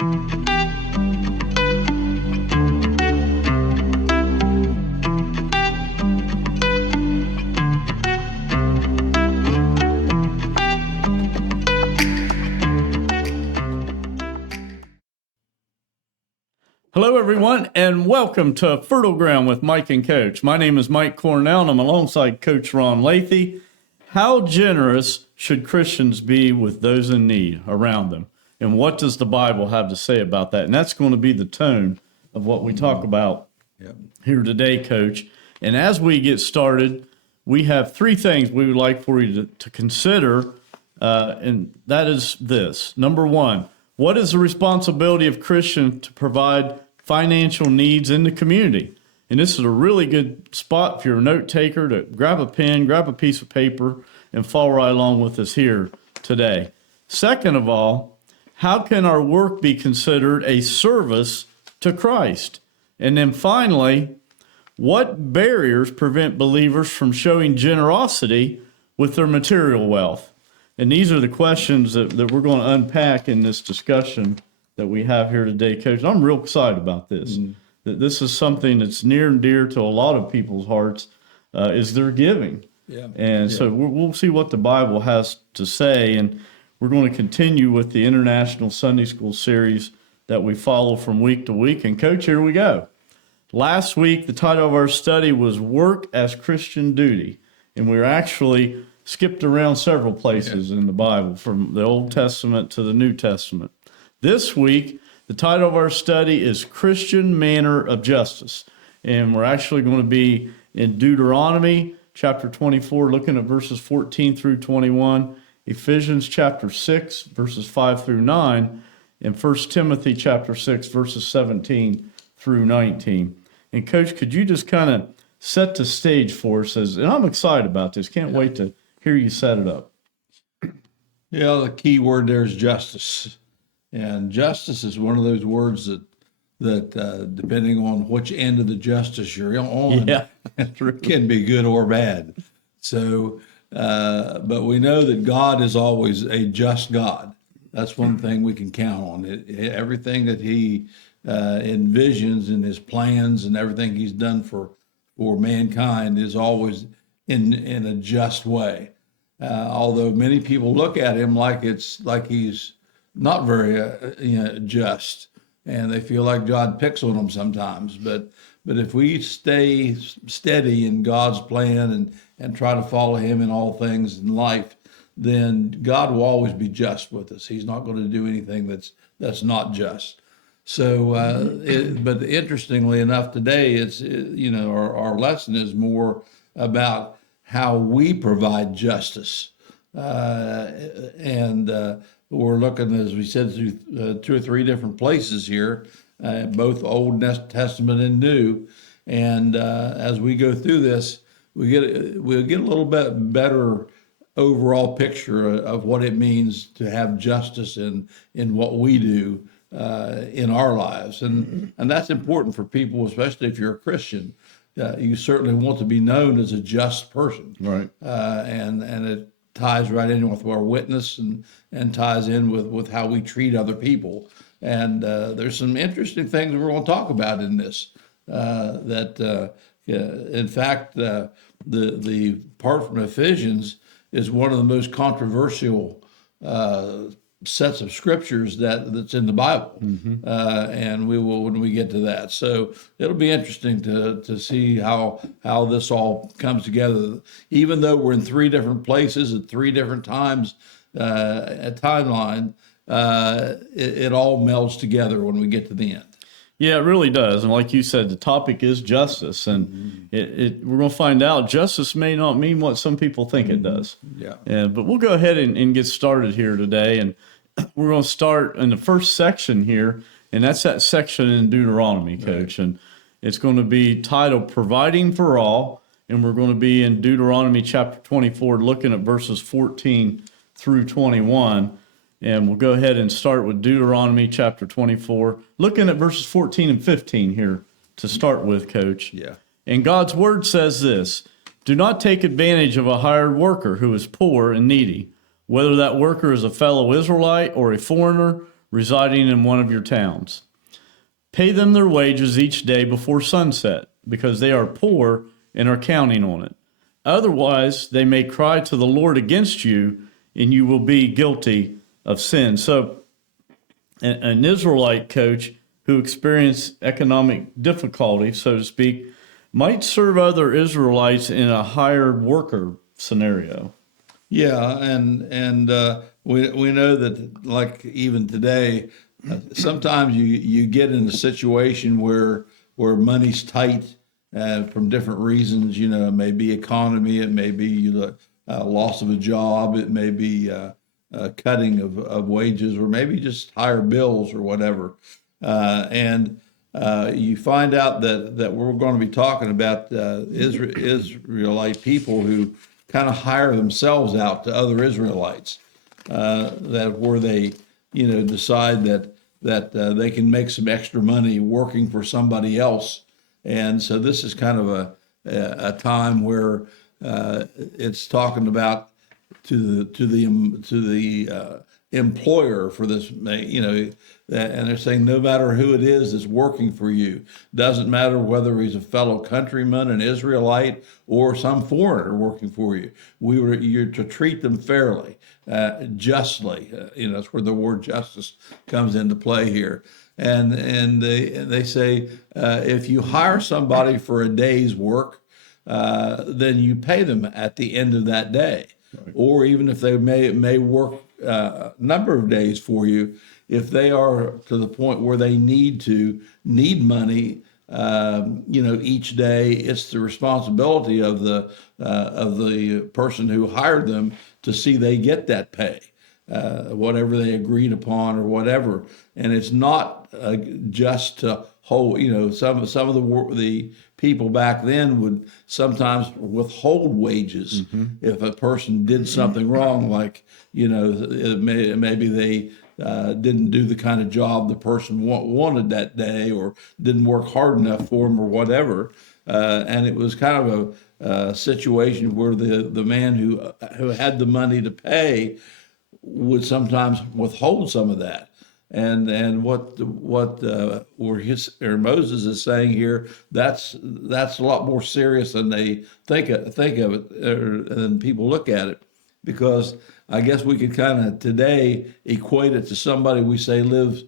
Hello, everyone, and welcome to Fertile Ground with Mike and Coach. My name is Mike Cornell, and I'm alongside Coach Ron Lathey. How generous should Christians be with those in need around them? And what does the Bible have to say about that? And that's going to be the tone of what we talk about here today, Coach. And as we get started, we have three things we would like for you to consider, and that is this. Number one, what is the responsibility of Christians to provide financial needs in the community? And this is a really good spot if you're a note taker to grab a pen, grab a piece of paper, and follow right along with us here today. Second of all, how can our work be considered a service to Christ? And then finally, what barriers prevent believers from showing generosity with their material wealth? And these are the questions that we're going to unpack in this discussion that we have here today, Coach. I'm real excited about this. That this is something that's near and dear to a lot of people's hearts, is their giving. So we'll see what the Bible has to say, and we're going to continue with the International Sunday School series that we follow from week to week. And Coach, here we go. Last week, the title of our study was Work as Christian Duty, and we were actually skipped around several places in the Bible, from the Old Testament to the New Testament. This week, the title of our study is Christian Manner of Justice. And we're actually going to be in Deuteronomy chapter 24, looking at verses 14 through 21, Ephesians chapter 6, verses 5 through 9, and 1 Timothy chapter 6, verses 17 through 19. And Coach, could you just kind of set the stage for us? And I'm excited about this. Can't wait to hear you set it up. Yeah, the key word there is justice. And justice is one of those words that depending on which end of the justice you're on, can be good or bad. So, but we know that God is always a just God. That's one thing we can count on. Everything that he envisions in his plans and everything he's done for mankind is always in a just way. Although many people look at him like he's not very just, and they feel like God picks on them sometimes. But if we stay steady in God's plan and try to follow him in all things in life, then God will always be just with us. He's not going to do anything that's not just. So, but interestingly enough, today our lesson is more about how we provide justice, and we're looking, as we said, through two or three different places here, both Old Testament and New. And as we go through this, we'll get a little bit better overall picture of what it means to have justice in what we do in our lives, and that's important for people, especially if you're a Christian. You certainly want to be known as a just person, right? And it ties right in with our witness and ties in with how we treat other people. And there's some interesting things we're going to talk about in this. In fact, the part from Ephesians is one of the most controversial sets of scriptures that's in the Bible, and we will when we get to that. So it'll be interesting to see how this all comes together. Even though we're in three different places at three different times, a timeline, it all melds together when we get to the end. Yeah, it really does. And like you said, the topic is justice, and we're going to find out justice may not mean what some people think it does. But we'll go ahead and get started here today. And we're going to start in the first section here, and that's that section in Deuteronomy, Coach. Right. And it's going to be titled Providing for All, and we're going to be in Deuteronomy chapter 24, looking at verses 14 through 21. And we'll go ahead and start with Deuteronomy chapter 24, looking at verses 14 and 15 here to start with, Coach. Yeah. And God's word says this: do not take advantage of a hired worker who is poor and needy, whether that worker is a fellow Israelite or a foreigner, residing in one of your towns. Pay them their wages each day before sunset, because they are poor and are counting on it. Otherwise, they may cry to the Lord against you, and you will be guilty of sin. So an Israelite coach who experienced economic difficulty, so to speak, might serve other Israelites in a hired worker scenario. Yeah, and we know that, like, even today, sometimes you get in a situation where money's tight from different reasons. You know, it may be economy, it may be the loss of a job, it may be cutting of wages, or maybe just higher bills or whatever. And you find out that we're going to be talking about Israelite people who kind of hire themselves out to other Israelites, that where they, decide that they can make some extra money working for somebody else. And so this is kind of a time where it's talking about to the employer for this, and they're saying no matter who it is that's working for you, doesn't matter whether he's a fellow countryman, an Israelite, or some foreigner working for you, you're to treat them fairly, justly. That's where the word justice comes into play here. And they say if you hire somebody for a day's work, then you pay them at the end of that day. Right. Or even if they may work a number of days for you, if they are to the point where they need money, each day, it's the responsibility of the person who hired them to see they get that pay, whatever they agreed upon or whatever. And it's not just to hold. Some of the people back then would sometimes withhold wages if a person did something wrong, like maybe they didn't do the kind of job the person wanted that day, or didn't work hard enough for them, or whatever. And it was kind of a situation where the man who had the money to pay would sometimes withhold some of that. And what Moses is saying here, that's a lot more serious than they think of it, or than people look at it, because I guess we could kind of today equate it to somebody we say lives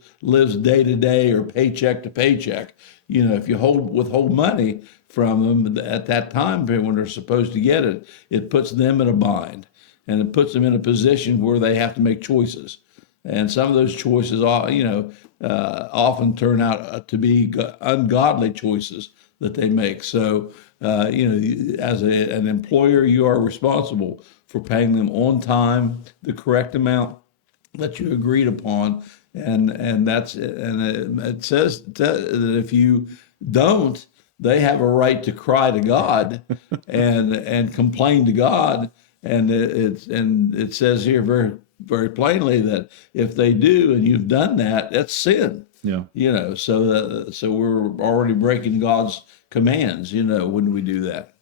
day to day or paycheck to paycheck. If you withhold money from them at that time period when they're supposed to get it, it puts them in a bind, and it puts them in a position where they have to make choices. And some of those choices often turn out to be ungodly choices that they make. So, as an employer, you are responsible for paying them on time, the correct amount that you agreed upon, and it says that if you don't, they have a right to cry to God and complain to God, and it says here very, very plainly that if they do and you've done that, that's sin. Yeah. So we're already breaking God's commands, when we do that.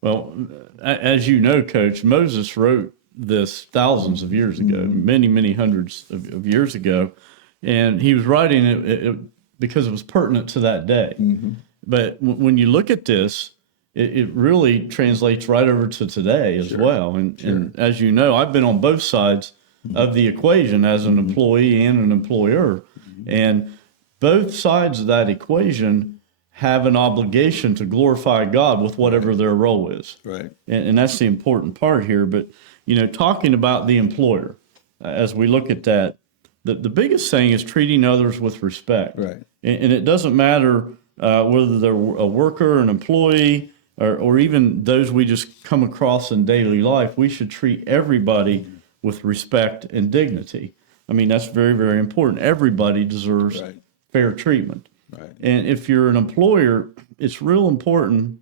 Well, as you know, Coach, Moses wrote this thousands of years ago, many, many hundreds of years ago, and he was writing it because it was pertinent to that day. But when you look at this, it really translates right over to today as well. And as you know, I've been on both sides of the equation as an employee and an employer, and both sides of that equation have an obligation to glorify God with whatever their role is. Right. And that's the important part here. But, talking about the employer, as we look at that, the biggest thing is treating others with respect. Right. And it doesn't matter whether they're a worker, an employee, or even those we just come across in daily life. We should treat everybody with respect and dignity. I mean, that's very, very important. Everybody deserves fair treatment. Right. And if you're an employer, it's real important.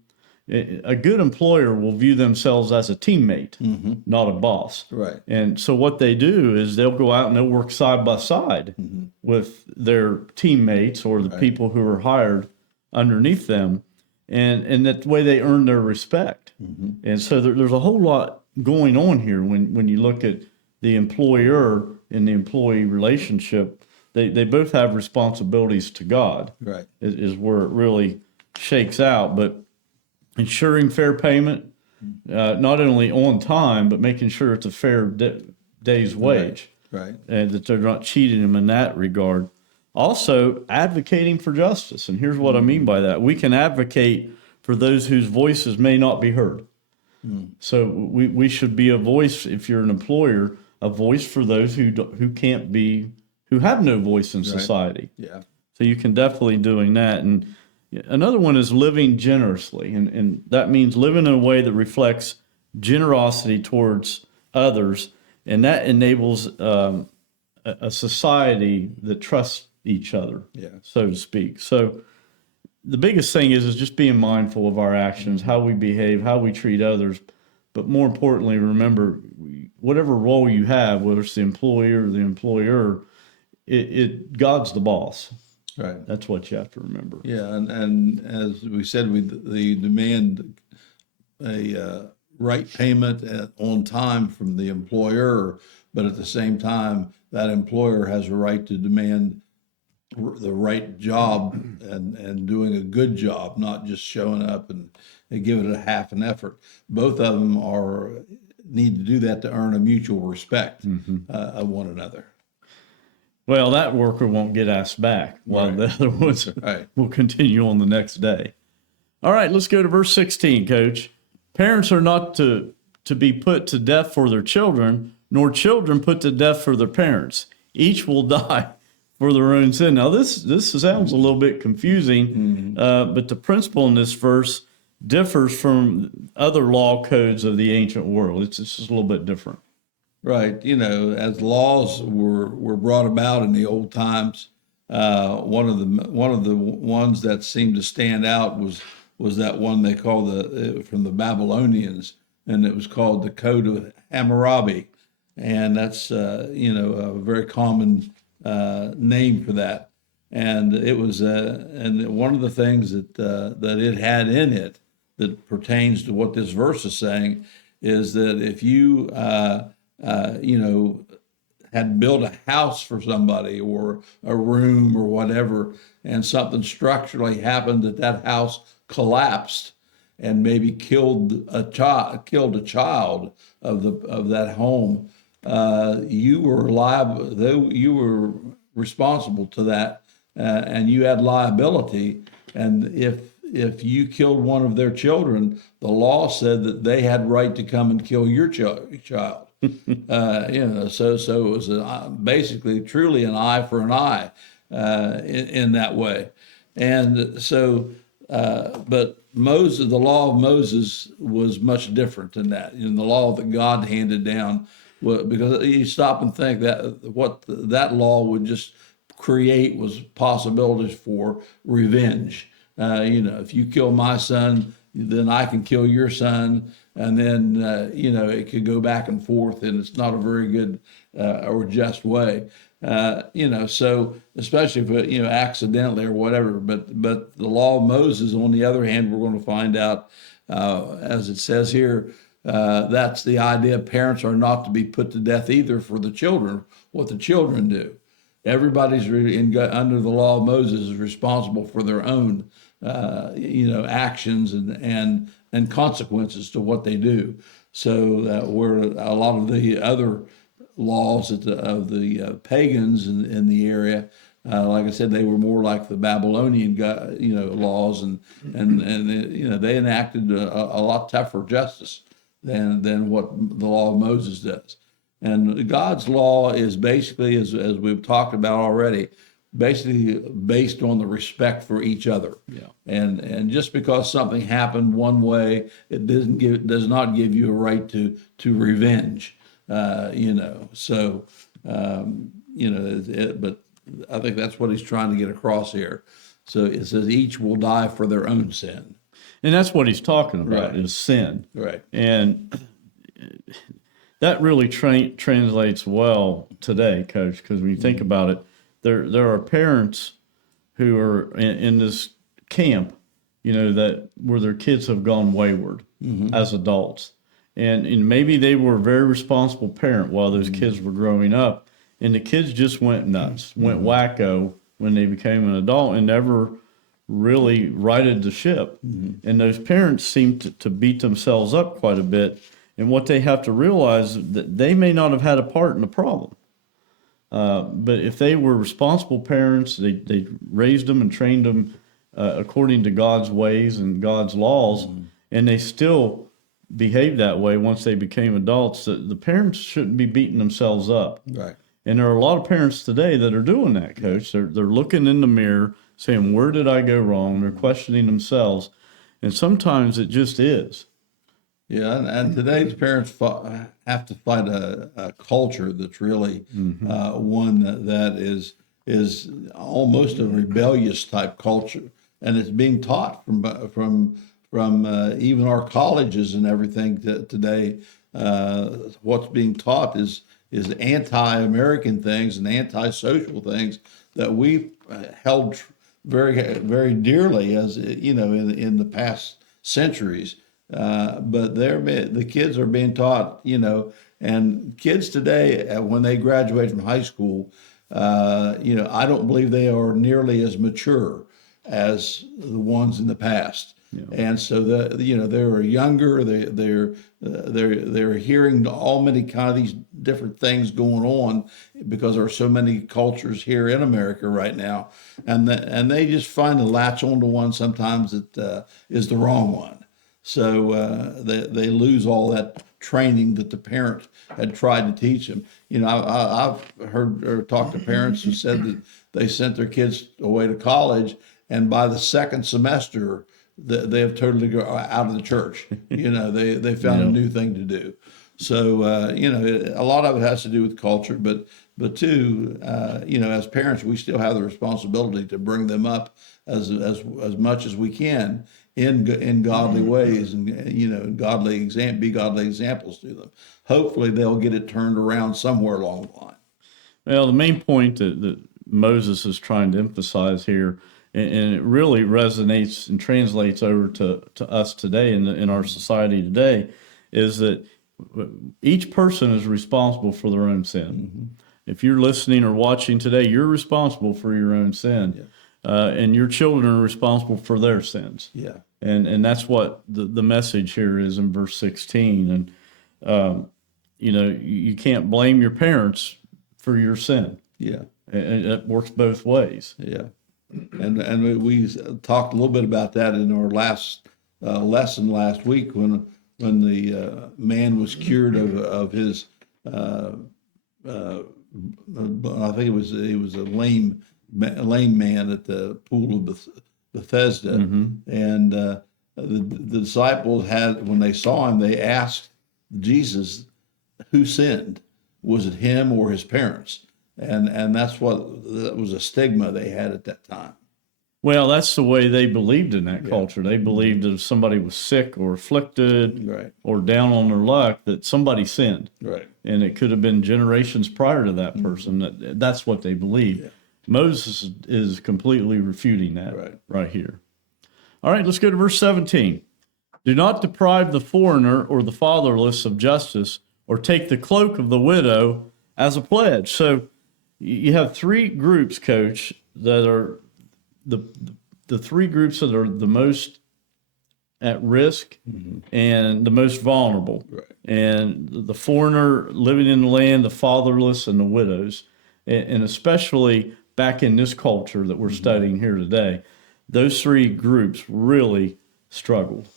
A good employer will view themselves as a teammate, not a boss. Right. And so what they do is they'll go out and they'll work side by side with their teammates or the people who are hired underneath them. And that way they earn their respect. And so there's a whole lot going on here when you look at the employer and the employee relationship they both have responsibilities to God. Right. Is where it really shakes out. But ensuring fair payment, not only on time, but making sure it's a fair day's wage. Right. And that they're not cheating them in that regard. Also, advocating for justice. And here's what I mean by that. We can advocate for those whose voices may not be heard. So we should be a voice, if you're an employer, a voice for those who have no voice in society. Yeah. So you can definitely doing that. And another one is living generously. And that means living in a way that reflects generosity towards others. And that enables a society that trusts each other, so to speak. So the biggest thing is just being mindful of our actions, how we behave, how we treat others. But more importantly, remember, whatever role you have, whether it's the employer or the employer, God's the boss. Right. That's what you have to remember. Yeah, and as we said, they demand a right payment on time from the employer, but at the same time, that employer has a right to demand the right job and doing a good job, not just showing up and give it a half an effort. Both of them need to do that to earn a mutual respect of one another. Well, that worker won't get asked back, while the other ones will continue on the next day. All right, let's go to verse 16, Coach. Parents are not to be put to death for their children, nor children put to death for their parents. Each will die for their own sin. Now, this sounds a little bit confusing, but the principle in this verse differs from other law codes of the ancient world. It's just a little bit different. Right. As laws were brought about in the old times, one of the ones that seemed to stand out was that one they called from the Babylonians, and it was called the Code of Hammurabi, and that's a very common name for that. And it was and one of the things that it had in it that pertains to what this verse is saying is that if you had built a house for somebody or a room or whatever, and something structurally happened that house collapsed and maybe killed a child of that home, you were liable. You were responsible to that, and you had liability. And if you killed one of their children, the law said that they had right to come and kill your child. So it was basically truly an eye for an eye in that way. And so, but the law of Moses was much different than that. The law that God handed down, because you stop and think that what that law would just create was possibilities for revenge. If you kill my son, then I can kill your son. And then, it could go back and forth, and it's not a very good or just way. So especially if accidentally or whatever. But the law of Moses, on the other hand, we're going to find out, as it says here, that's the idea. Parents are not to be put to death either for the children, what the children do. Everybody's under the law of Moses is responsible for their own, actions and consequences to what they do. So where a lot of the other laws of the pagans in the area, like I said, they were more like the Babylonian, laws, and they enacted a lot tougher justice than what the law of Moses does. And God's law is basically, as we've talked about already, basically based on the respect for each other. Yeah. And just because something happened one way, it does not give you a right to revenge. But I think that's what he's trying to get across here. So it says each will die for their own sin. And that's what he's talking about, is sin. Right. And that really translates well today, Coach, because when you think about it, there are parents who are in this camp, that where their kids have gone wayward as adults. And maybe they were a very responsible parent while those kids were growing up. and the kids just went nuts, went wacko when they became an adult and never really righted the ship. And those parents seem to beat themselves up quite a bit. And what they have to realize is that they may not have had a part in the problem. But if they were responsible parents, they raised them and trained them according to God's ways and God's laws, and they still behaved that way once they became adults, the parents shouldn't be beating themselves up. Right. And there are a lot of parents today that are doing that, Coach. They're looking in the mirror, saying, where did I go wrong? They're questioning themselves. And sometimes it just is. Yeah, and today's parents have to fight a culture that's really one that is almost a rebellious type culture, and it's being taught from even our colleges and everything today. What's being taught is anti-American things and anti-social things that we held very, very dearly, as you know, in the past centuries. But the kids are being taught, you know, and kids today, when they graduate from high school, you know, I don't believe they are nearly as mature as the ones in the past. Yeah. And so you know, they're younger. They're hearing all many kind of these different things going on because there are so many cultures here in America right now, and they just find to latch onto one sometimes that is the wrong one. So they lose all that training that the parent had tried to teach them. You know, I've heard or talked to parents who said that they sent their kids away to college, and by the second semester, they have totally go out of the church. You know, they found a new thing to do. So you know, a lot of it has to do with culture, but too, you know, as parents, we still have the responsibility to bring them up as much as we can in godly ways, and you know, be godly examples to them. Hopefully, they'll get it turned around somewhere along the line. Well, the main point that Moses is trying to emphasize here, and it really resonates and translates over to us today in our society today, is that each person is responsible for their own sin. If you're listening or watching today, you're responsible for your own sin. And your children are responsible for their sins. Yeah. And that's what the message here is in verse 16. And, you know, you can't blame your parents for your sin. Yeah. And it works both ways. Yeah. And we talked a little bit about that in our last lesson last week when the man was cured of his, I think he was a lame man at the pool of Bethesda. And the disciples when they saw him, they asked Jesus, who sinned? Was it him or his parents? And that was a stigma they had at that time. Well, that's the way they believed in that culture. They believed that if somebody was sick or afflicted or down on their luck, that somebody sinned. Right. And it could have been generations prior to that person. That's what they believed. Yeah. Moses is completely refuting that right here. All right, let's go to verse 17. Do not deprive the foreigner or the fatherless of justice, or take the cloak of the widow as a pledge. So you have three groups, Coach, that are the three groups that are the most at risk and the most vulnerable. Right. And the foreigner living in the land, the fatherless, and the widows. And especially back in this culture that we're studying here today, those three groups really struggled.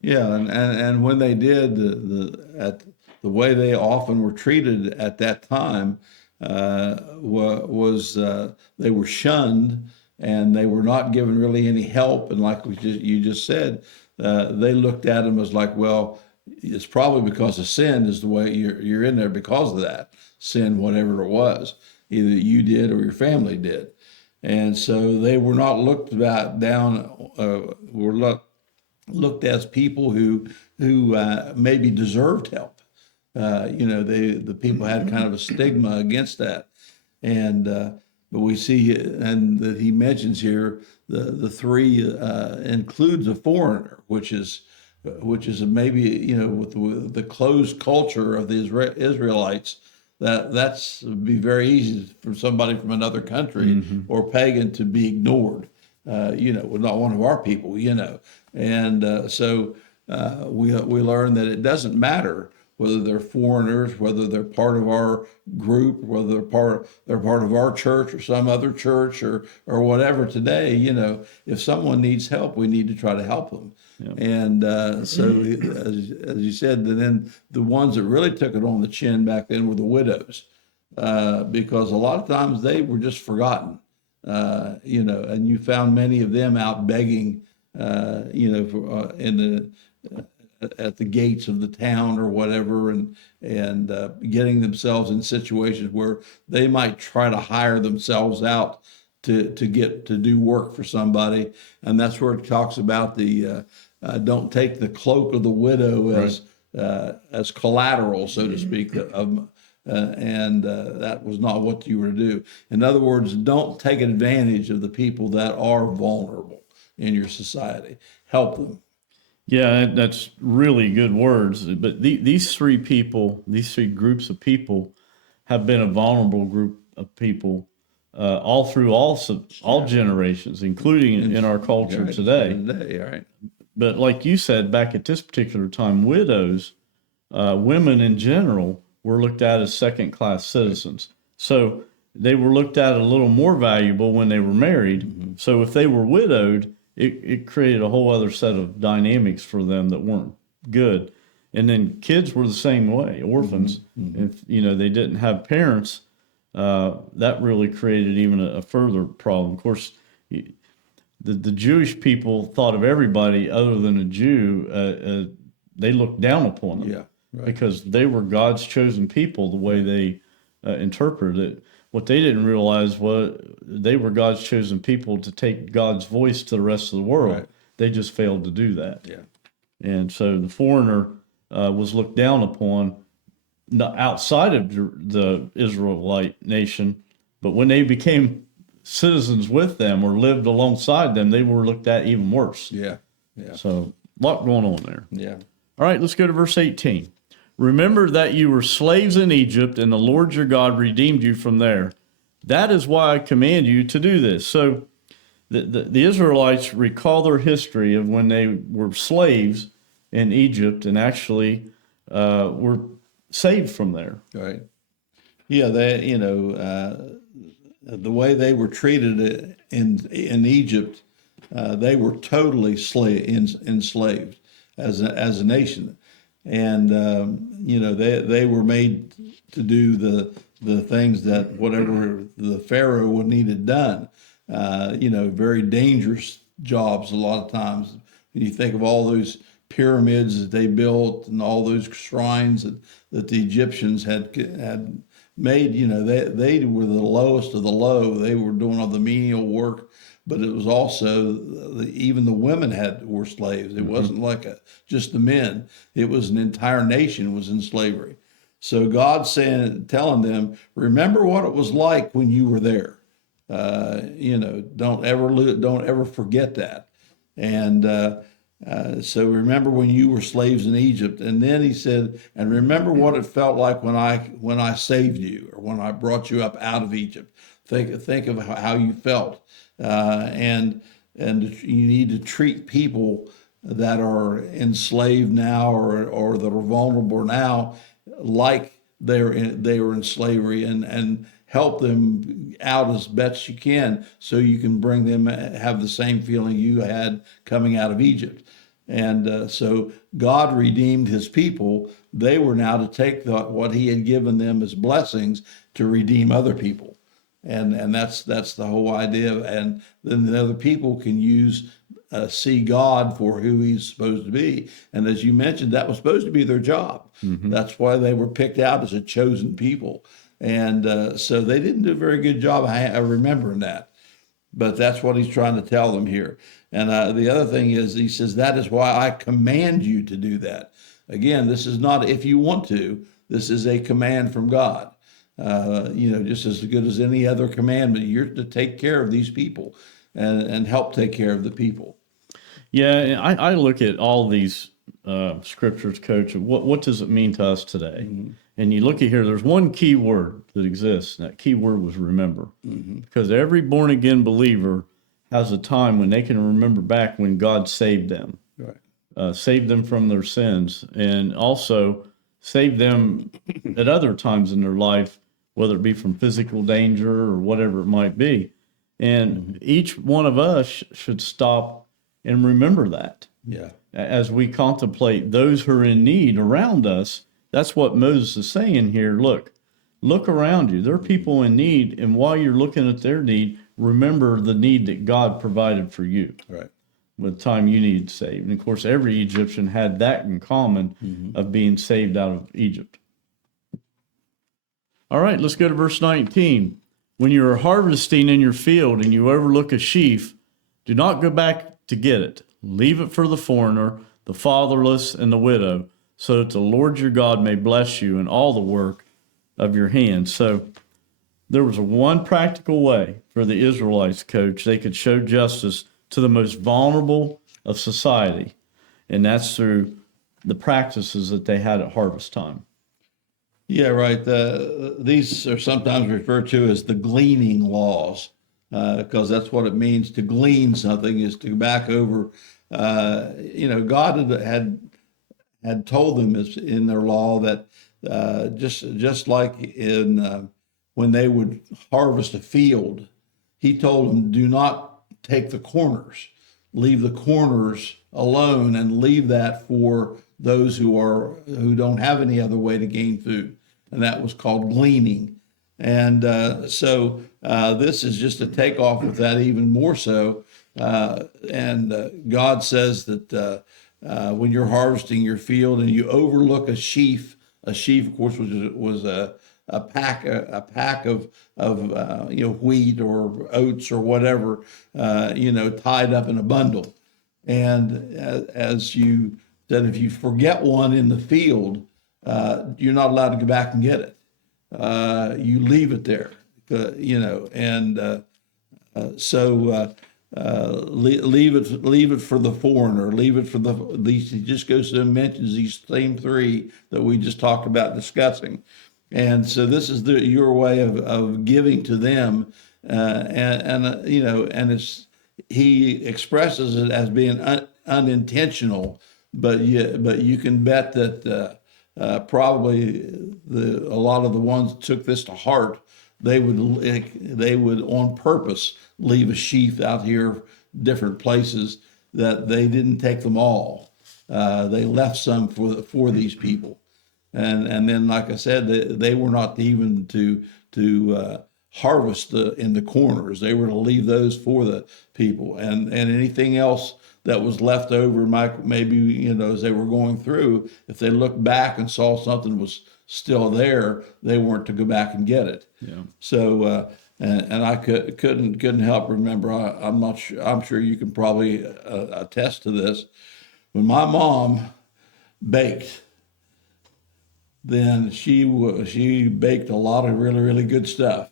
Yeah, and when they did, the way they often were treated at that time was they were shunned, and they were not given really any help. And like you just said, they looked at them as like, well, it's probably because of sin is the way you're in there because of that sin, whatever it was. Either you did or your family did. And so they were not looked looked as people who maybe deserved help. You know, the people had kind of a stigma against that. And but we see, and that he mentions here, the three includes a foreigner, which is maybe, you know, with the closed culture of the Israelites, that's would be very easy for somebody from another country or pagan to be ignored. We're not one of our people, and so we learn that it doesn't matter whether they're foreigners, whether they're part of our group, whether they're part of our church or some other church or whatever. Today, if someone needs help, we need to try to help them. Yep. And so, as you said, then the ones that really took it on the chin back then were the widows, because a lot of times they were just forgotten. And you found many of them out begging, at the gates of the town or whatever, and getting themselves in situations where they might try to hire themselves out to do work for somebody. And that's where it talks about the don't take the cloak of the widow as collateral, so to speak, and that was not what you were to do. In other words, don't take advantage of the people that are vulnerable in your society. Help them. Yeah, that's really good words. But these three groups of people have been a vulnerable group of people all through all generations, including in our culture today. Right. But like you said, back at this particular time, widows, women in general, were looked at as second-class citizens. So they were looked at a little more valuable when they were married. So if they were widowed, it created a whole other set of dynamics for them that weren't good. And then kids were the same way, orphans. If they didn't have parents, that really created even a further problem. Of course, the Jewish people thought of everybody other than a Jew. They looked down upon them because they were God's chosen people. The way they interpreted it. What they didn't realize was they were God's chosen people to take God's voice to the rest of the world. Right. They just failed to do that. Yeah. And so the foreigner was looked down upon outside of the Israelite nation, but when they became citizens with them or lived alongside them, they were looked at even worse. Yeah. So a lot going on there. Yeah. All right, let's go to verse 18. Remember that you were slaves in Egypt, and the Lord your God redeemed you from there. That is why I command you to do this. So the Israelites recall their history of when they were slaves in Egypt and actually were saved from there. Right. Yeah, the way they were treated in Egypt, they were totally enslaved as a nation. And they were made to do the things that whatever the Pharaoh would needed done. Very dangerous jobs a lot of times. When you think of all those pyramids that they built and all those shrines that the Egyptians had made, they were the lowest of the low. They were doing all the menial work. But it was also even the women were slaves. It wasn't like just the men. It was an entire nation was in slavery. So God's telling them, remember what it was like when you were there. Don't ever forget that. And so remember when you were slaves in Egypt. And then he said, and remember what it felt like when I saved you or when I brought you up out of Egypt. Think of how you felt. And you need to treat people that are enslaved now or that are vulnerable now like they were in slavery and help them out as best you can so you can bring them have the same feeling you had coming out of Egypt. And so God redeemed his people. They were now to take what he had given them as blessings to redeem other people. And that's the whole idea. And then the other people can see God for who he's supposed to be. And as you mentioned, that was supposed to be their job. That's why they were picked out as a chosen people. And so they didn't do a very good job of remembering that. But that's what he's trying to tell them here. And the other thing is, he says, that is why I command you to do that. Again, this is not if you want to. This is a command from God. Just as good as any other commandment, you're to take care of these people and help take care of the people. Yeah, I look at all these scriptures, Coach. What does it mean to us today? And you look at here, there's one key word that exists, and that key word was remember. Because every born-again believer has a time when they can remember back when God saved them. Right. Saved them from their sins, and also saved them at other times in their life, whether it be from physical danger or whatever it might be. And each one of us should stop and remember that. Yeah. As we contemplate those who are in need around us. That's what Moses is saying here. Look around you. There are people in need, and while you're looking at their need, remember the need that God provided for you. Right. With the time you needed saved. And of course, every Egyptian had that in common of being saved out of Egypt. All right, let's go to verse 19. When you are harvesting in your field and you overlook a sheaf, do not go back to get it. Leave it for the foreigner, the fatherless, and the widow, so that the Lord your God may bless you in all the work of your hands. So there was one practical way for the Israelites, Coach, they could show justice to the most vulnerable of society, and that's through the practices that they had at harvest time. Yeah, right. These are sometimes referred to as the gleaning laws, because that's what it means to glean something, is to go back over. God had told them in their law that just like in when they would harvest a field, he told them, do not take the corners, leave the corners alone, and leave that for those who don't have any other way to gain food. And that was called gleaning. And so this is just a takeoff of that even more so. And God says that when you're harvesting your field and you overlook a sheaf, of course, was a pack of wheat or oats or whatever, tied up in a bundle. And as you said, if you forget one in the field, you're not allowed to go back and get it. You leave it there, leave it for the foreigner, leave it for these. He just goes through and mentions these same three that we just talked about discussing. And so this is your way of giving to them, and it's, he expresses it as being unintentional, but you can bet that probably a lot of the ones that took this to heart, they would on purpose leave a sheaf out here, different places, that they didn't take them all. They left some for these people. And then, like I said, they were not even to harvest in the corners. They were to leave those for the people, and anything else that was left over, maybe as they were going through, if they looked back and saw something was still there, they weren't to go back and get it. Yeah. So and I couldn't help remember. I'm not sure. I'm sure you can probably attest to this. When my mom baked, then she baked a lot of really, really good stuff.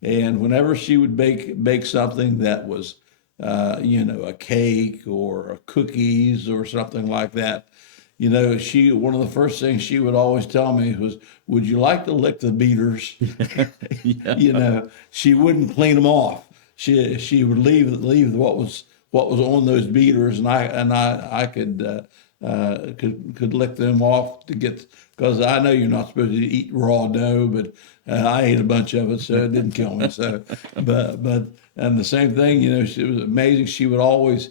And whenever she would bake something that was, a cake or cookies or something like that, one of the first things she would always tell me was, "Would you like to lick the beaters?" Yeah. She wouldn't clean them off. She would leave what was on those beaters, and I could lick them off to get, because I know you're not supposed to eat raw dough, but I ate a bunch of it, so it didn't kill me. So, but and the same thing, it was amazing. She would always,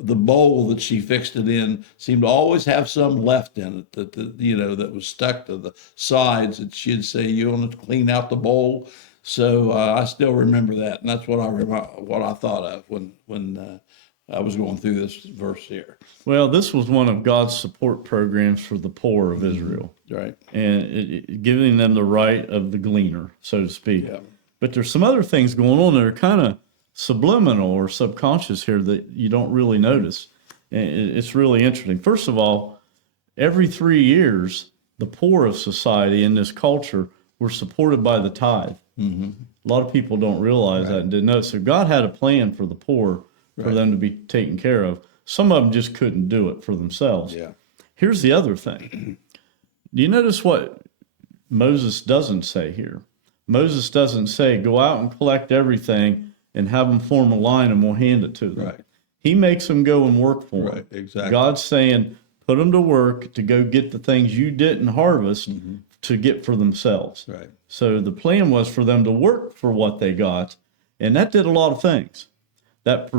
the bowl that she fixed it in seemed to always have some left in it that was stuck to the sides. And she'd say, "You want to clean out the bowl?" So I still remember that, and that's what I thought of when I was going through this verse here. Well, this was one of God's support programs for the poor of Israel. Right. And giving them the right of the gleaner, so to speak. Yeah. But there's some other things going on that are kind of subliminal or subconscious here that you don't really notice. And it's really interesting. First of all, every 3 years, the poor of society in this culture were supported by the tithe. Mm-hmm. A lot of people don't realize that and didn't know. So God had a plan for the poor, for them to be taken care of. Some of them just couldn't do it for themselves. Yeah. Here's the other thing. Do you notice what Moses doesn't say here. Moses doesn't say, go out and collect everything and have them form a line and we'll hand it to them. Right. He makes them go and work for them. Right, exactly. God's saying, put them to work to go get the things you didn't harvest to get for themselves. Right. So the plan was for them to work for what they got, and that did a lot of things. That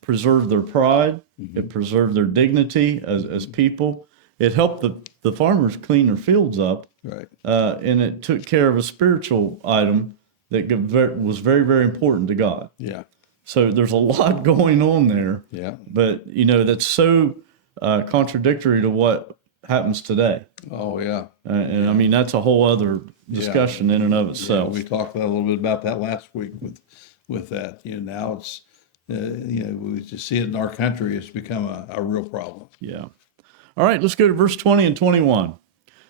preserved their pride. It preserved their dignity as people. It helped the farmers clean their fields up. Right. And it took care of a spiritual item that was very, very important to God. Yeah. So there's a lot going on there. Yeah. But, that's so contradictory to what happens today. Oh, yeah. And I mean, that's a whole other discussion in and of itself. We talked a little bit about that last week with that. Now it's, we just see it in our country. It's become a real problem. Yeah. All right, let's go to verse 20 and 21.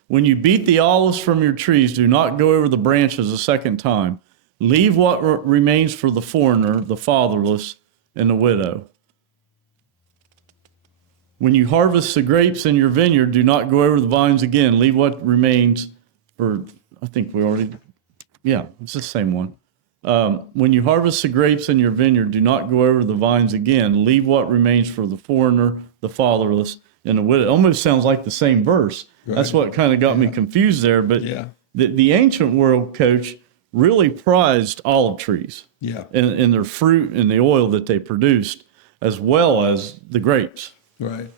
When you beat the olives from your trees, do not go over the branches a second time. Leave what remains for the foreigner, the fatherless, and the widow. When you harvest the grapes in your vineyard, do not go over the vines again. Leave what remains for, I think we already, it's the same one. When you harvest the grapes in your vineyard, do not go over the vines again. Leave what remains for the foreigner, the fatherless, and the widow. It almost sounds like the same verse. Right. That's what kind of got me confused there. But the ancient world, Coach, really prized olive trees. Yeah. And their fruit and the oil that they produced, as well as the grapes. Right.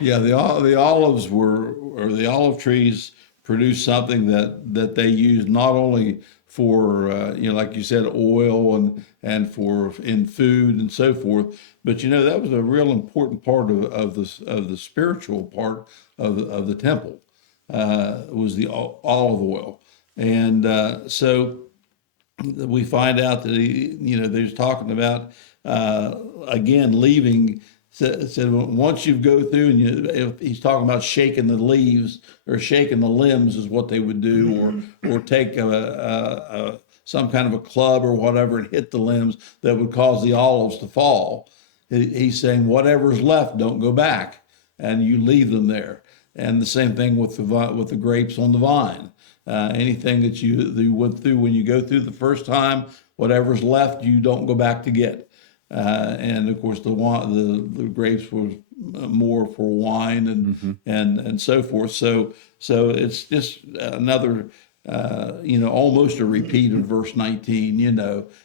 Yeah, the olives the olive trees produced something that they used not only for like you said, oil and for in food and so forth, but that was a real important part of the spiritual part of the temple was the olive oil, and so we find out that they're talking about again leaving. Said once you go through and he's talking about shaking the leaves or shaking the limbs is what they would do, or take some kind of a club or whatever and hit the limbs that would cause the olives to fall. He's saying whatever's left, don't go back, and you leave them there. And the same thing with the grapes on the vine. Anything that you went through when you go through the first time, whatever's left, you don't go back to get. And of course, the grapes was more for wine and so forth. So it's just another, almost a repeat of verse 19.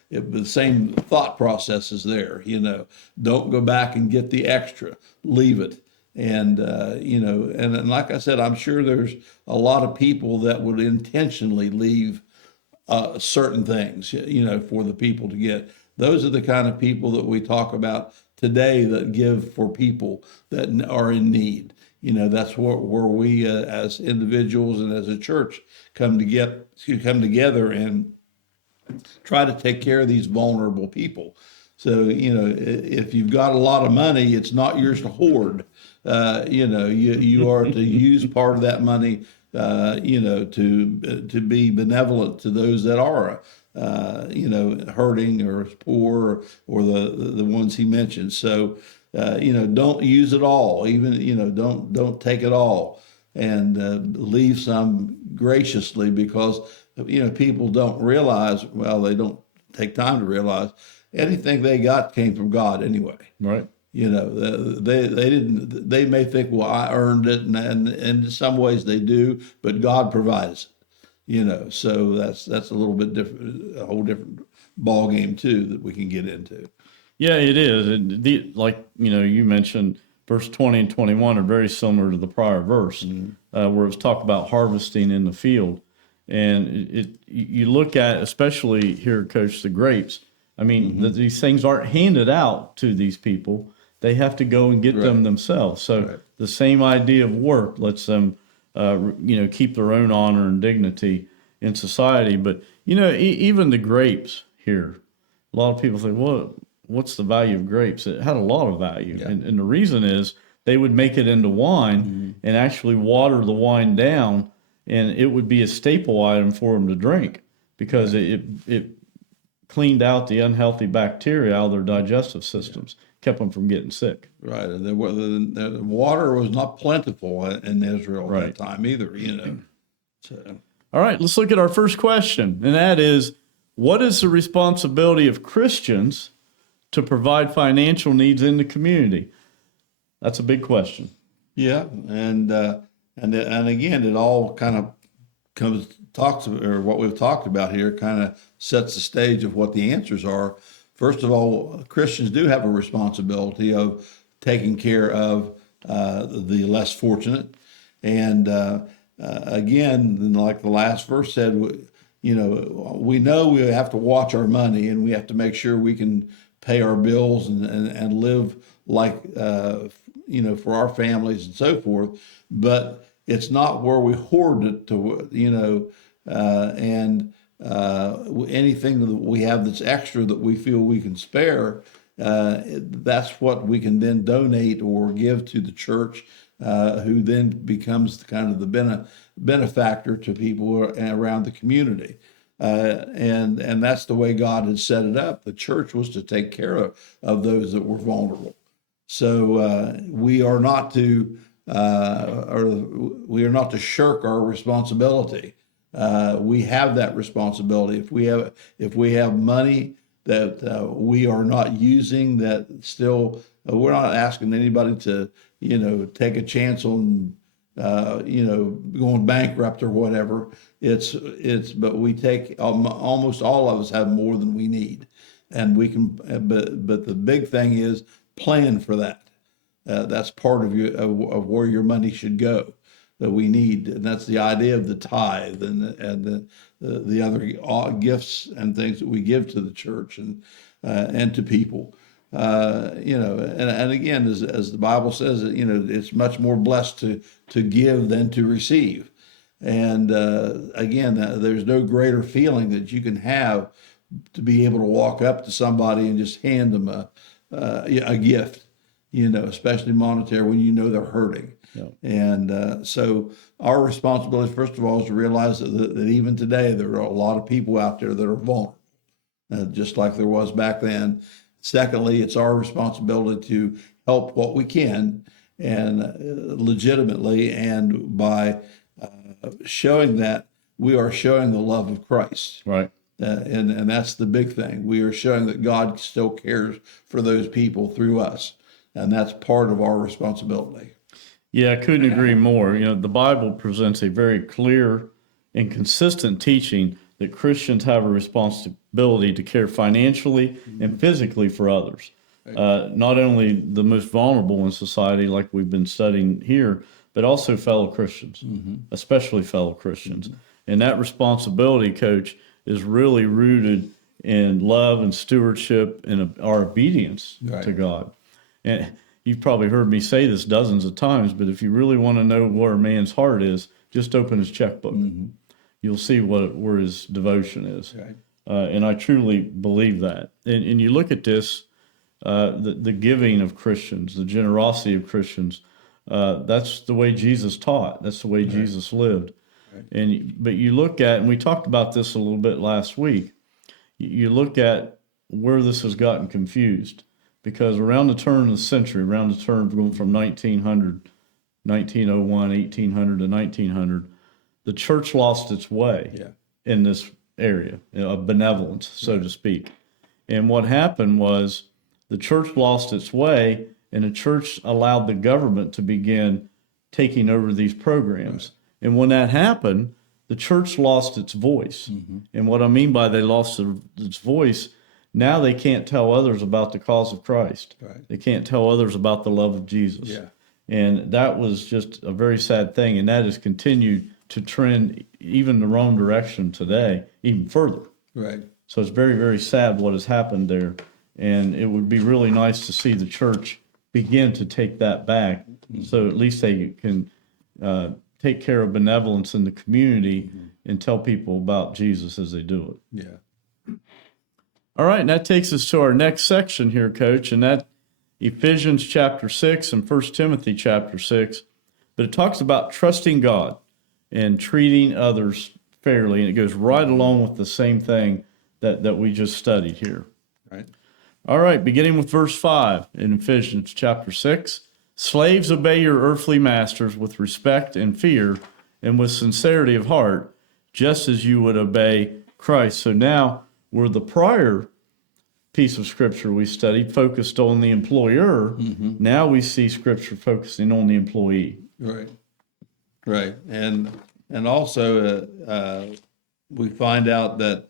The same thought process is there. Don't go back and get the extra. Leave it. And and like I said, I'm sure there's a lot of people that would intentionally leave certain things, for the people to get. Those are the kind of people that we talk about today that give for people that are in need. That's where we as individuals and as a church come together and try to take care of these vulnerable people. So, if you've got a lot of money, it's not yours to hoard. You are to use part of that money, to be benevolent to those that are hurting or poor or the ones he mentioned. So, don't use it all. Even, don't take it all, and leave some graciously, because, people don't realize, they don't take time to realize anything they got came from God anyway. Right. They may think, well, I earned it, and in some ways they do, but God provides it. So that's a little bit different, a whole different ball game too that we can get into. Yeah, it is. You mentioned verse 20 and 21 are very similar to the prior verse, where it was talked about harvesting in the field. And you look at, especially here, Coach, the grapes. I mean, these things aren't handed out to these people. They have to go and get them themselves. So the same idea of work lets them keep their own honor and dignity in society. But, even the grapes here, a lot of people think, well, what's the value of grapes? It had a lot of value. Yeah. And the reason is they would make it into wine and actually water the wine down, and it would be a staple item for them to drink because it cleaned out the unhealthy bacteria out of their digestive systems, kept them from getting sick. Right. And the water was not plentiful in Israel at that time either, So. All right, let's look at our first question, and that is, what is the responsibility of Christians to provide financial needs in the community? That's a big question. Yeah, and again, it all kind of or what we've talked about here kind of sets the stage of what the answers are. First of all, Christians do have a responsibility of taking care of the less fortunate, and again, like the last verse said, we know we have to watch our money, and we have to make sure we can pay our bills and live like for our families and so forth. But it's not where we hoard it to and anything that we have that's extra that we feel we can spare. That's what we can then donate or give to the church, who then becomes kind of the benefactor to people around the community. And that's the way God had set it up. The church was to take care of those that were vulnerable. So we are not to shirk our responsibility. We have that responsibility. If we have money that we are not using, that still we're not asking anybody to take a chance on going bankrupt or whatever. But we take almost all of us have more than we need, and we can. But the big thing is plan for that. That's part of where your money should go. That we need, and that's the idea of the tithe and the other gifts and things that we give to the church and to people. And again, as the Bible says, it's much more blessed to give than to receive. And again, there's no greater feeling that you can have to be able to walk up to somebody and just hand them a gift, especially monetary, when they're hurting. Yep. And so our responsibility, first of all, is to realize that even today there are a lot of people out there that are vulnerable, just like there was back then. Secondly, it's our responsibility to help what we can, and legitimately, and by showing that we are showing the love of Christ. Right. And that's the big thing. We are showing that God still cares for those people through us, and that's part of our responsibility. Yeah, I couldn't agree more. The Bible presents a very clear and consistent teaching that Christians have a responsibility to care financially and physically for others. Not only the most vulnerable in society, like we've been studying here, but also fellow Christians, especially fellow Christians. And that responsibility, Coach, is really rooted in love and stewardship and our obedience to God. And you've probably heard me say this dozens of times, but if you really want to know where a man's heart is, just open his checkbook. You'll see where his devotion is. Right. And I truly believe that. And you look at this, the giving of Christians, the generosity of Christians, that's the way Jesus taught. That's the way Jesus lived. Right. But you look at, and we talked about this a little bit last week, you look at where this has gotten confused. Because around the turn of the century, going from 1900, 1901, 1800 to 1900, the church lost its way in this area of benevolence, so to speak. And what happened was the church lost its way, and the church allowed the government to begin taking over these programs. Right. And when that happened, the church lost its voice. And what I mean by they lost its voice, now they can't tell others about the cause of Christ. Right. They can't tell others about the love of Jesus. Yeah. And that was just a very sad thing, and that has continued to trend even the wrong direction today, even further. Right. So it's very, very sad what has happened there, and it would be really nice to see the church begin to take that back, so at least they can take care of benevolence in the community and tell people about Jesus as they do it. Yeah. All right, and that takes us to our next section here, Coach, and that Ephesians chapter 6 and 1 Timothy chapter 6. But it talks about trusting God and treating others fairly, and it goes right along with the same thing that we just studied here. Right. All right, beginning with verse 5 in Ephesians chapter 6. Slaves, obey your earthly masters with respect and fear and with sincerity of heart, just as you would obey Christ. So now, where the prior piece of scripture we studied focused on the employer, now we see scripture focusing on the employee. Right, right, and also we find out that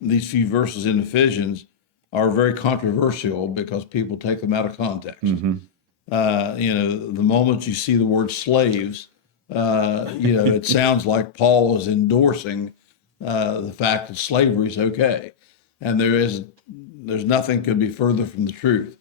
these few verses in Ephesians are very controversial because people take them out of context. The moment you see the word slaves, it sounds like Paul is endorsing the fact that slavery is okay, and there's nothing could be further from the truth.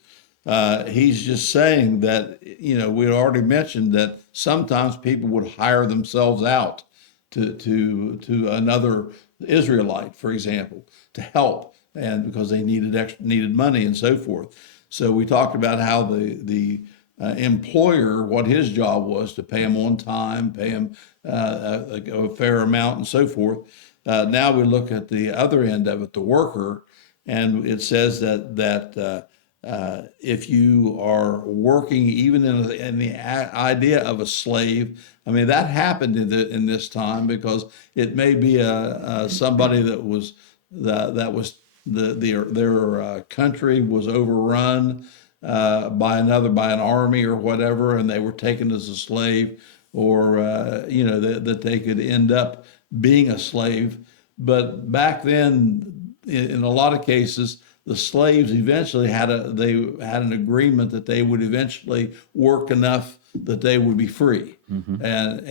He's just saying that, we had already mentioned that sometimes people would hire themselves out to another Israelite, for example, to help, and because they needed money and so forth. So we talked about how the employer, what his job was to pay him on time, pay him a fair amount, and so forth. Now we look at the other end of it, the worker, and it says that if you are working even in the idea of a slave, I mean, that happened in this time, because it may be somebody that was their country was overrun by an army or whatever, and they were taken as a slave, or that they could end up being a slave. But back then, in a lot of cases, the slaves eventually had an agreement that they would eventually work enough that they would be free. And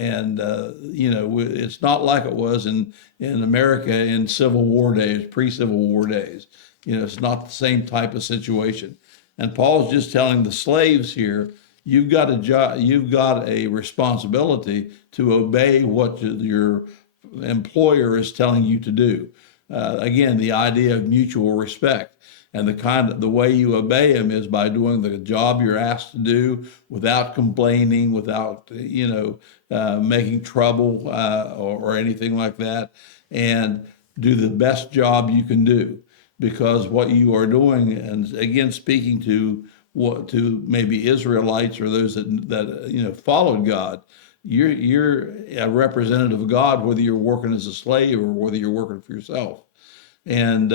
it's not like it was in America in Civil War days, pre-Civil War days. It's not the same type of situation. And Paul's just telling the slaves here, you've got a responsibility to obey what your employer is telling you to do. Again, the idea of mutual respect. And the way you obey him is by doing the job you're asked to do without complaining, without making trouble or anything like that, and do the best job you can do. Because what you are doing, and again speaking to maybe Israelites or those that followed God, you're a representative of God, whether you're working as a slave or whether you're working for yourself. And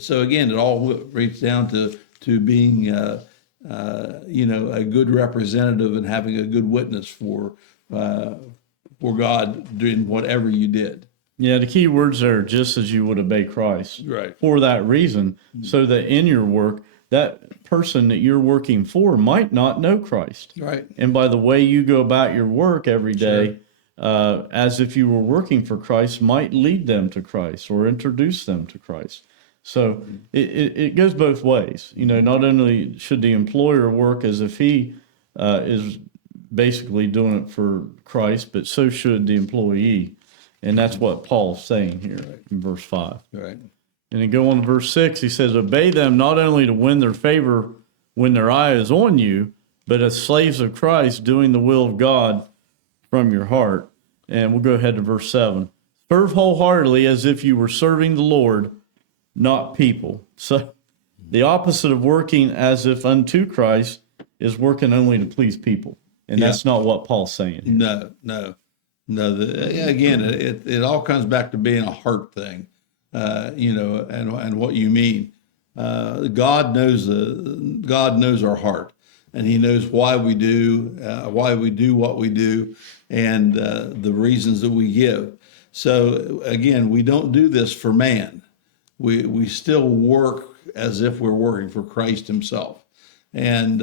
so again, it all breaks down to being a good representative and having a good witness for God doing whatever you did. Yeah, the key words are just as you would obey Christ. Right. For that reason, so that in your work, that person that you're working for might not know Christ. Right. And by the way you go about your work every day, as if you were working for Christ, might lead them to Christ or introduce them to Christ. So it goes both ways. Not only should the employer work as if he is basically doing it for Christ, but so should the employee. And that's what Paul's saying here in verse 5. Right. And then go on to verse 6, he says, obey them not only to win their favor when their eye is on you, but as slaves of Christ, doing the will of God from your heart. And we'll go ahead to verse 7. Serve wholeheartedly as if you were serving the Lord, not people. So the opposite of working as if unto Christ is working only to please people. And that's not what Paul's saying here. No. Again, it all comes back to being a heart thing, and what you mean. God knows our heart, and He knows why we do what we do, and the reasons that we give. So again, we don't do this for man. We still work as if we're working for Christ Himself, and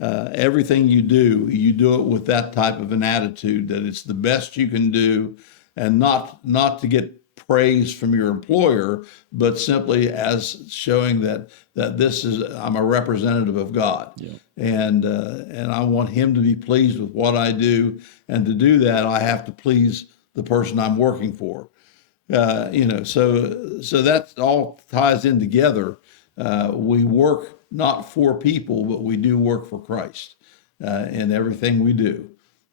everything you do it with that type of an attitude that it's the best you can do, and not to get praise from your employer, but simply as showing that I'm a representative of God, and I want Him to be pleased with what I do, and to do that I have to please the person I'm working for. So that all ties in together. We work not for people, but we do work for Christ in everything we do.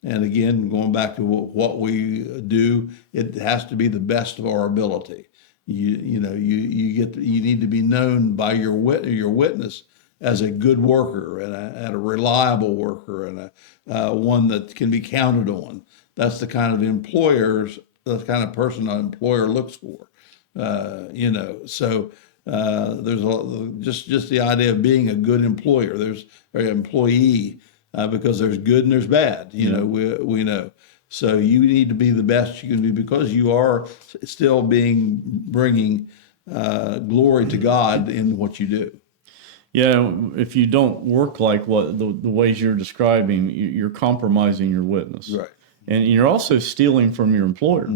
And again, going back to what we do, it has to be the best of our ability. You need to be known by your witness as a good worker and a reliable worker, and one that can be counted on. that's the kind of employers, the kind of person an employer looks for. So there's just the idea of being a good employer. There's an employee because there's good and there's bad. We know. So you need to be the best you can be because you are still bringing glory to God in what you do. Yeah, if you don't work like what the ways you're describing, you're compromising your witness. Right. And you're also stealing from your employer